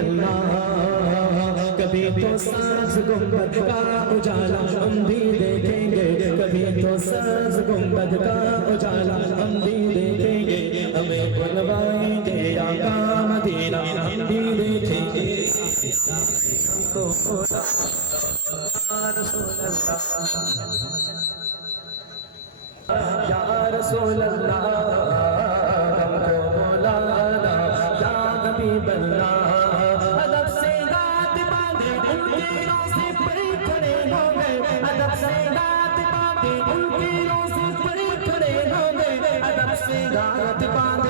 अल्लाह कभी तो साज गुंबद का उजाला हम भी देखेंगे। कभी तो साज गुंबद का उजाला हम भी देखेंगे। हमें हम भी देखेंगे। यार या জান্নাত পাবে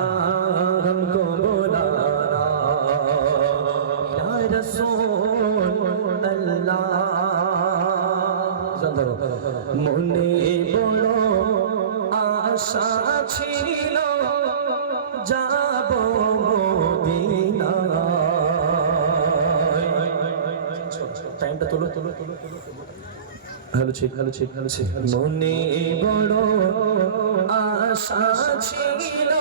মনে বলো আশা ছিল যাব টাইমটা বড় আশা ছিল